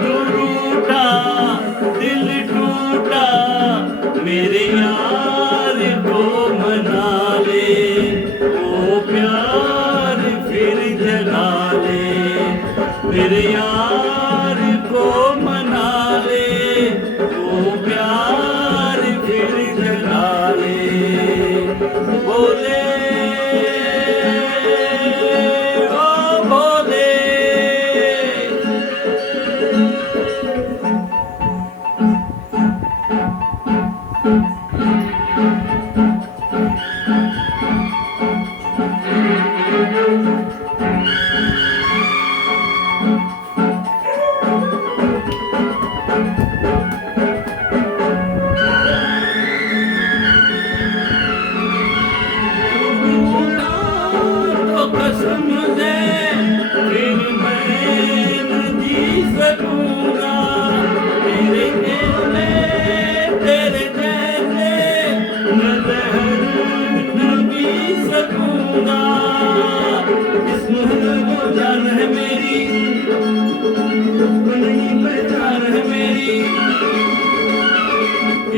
तू रूठा दिल टूटा मेरे यार को मना ले, ओ प्यार फिर जगा ले, मेरे यार को मना ले, ओ प्यार फिर जगा ले। बोले ओ बोले कसम दे फिर मैं न जी सकूंगा, तेरे केले तेरे जैसे न जहर न पी सकूंगा। इसमें वो जान है मेरी, उसको नहीं पहचान है मेरी,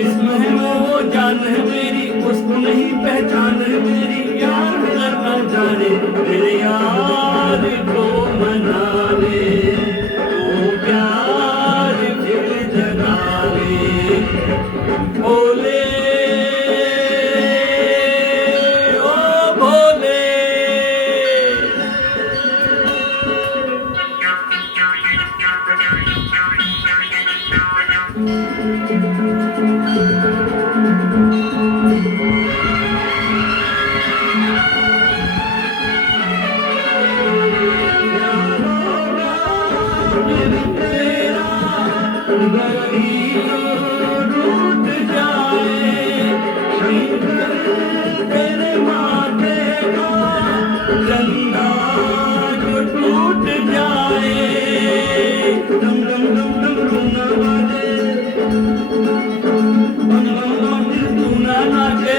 इसमें वो जान है मेरी, उसको नहीं पहचान है मेरी। यार करना जाने मेरे यार को मना ले, ओ प्यार फिर जगा ले। बोले ओ बोले रूठ जाए तेरे माथे का चंदा जो टूट जाए, डम डम डम डम रूना बाजे, रूना नाचे,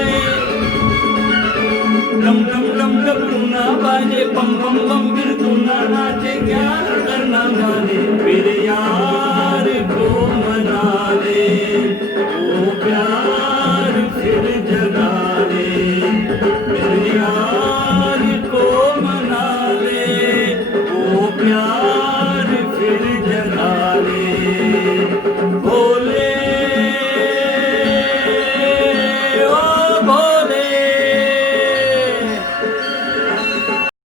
डम डम डम डम रूना बाजे, बम बम बम फिर तू ना नाचे। क्या करना जाने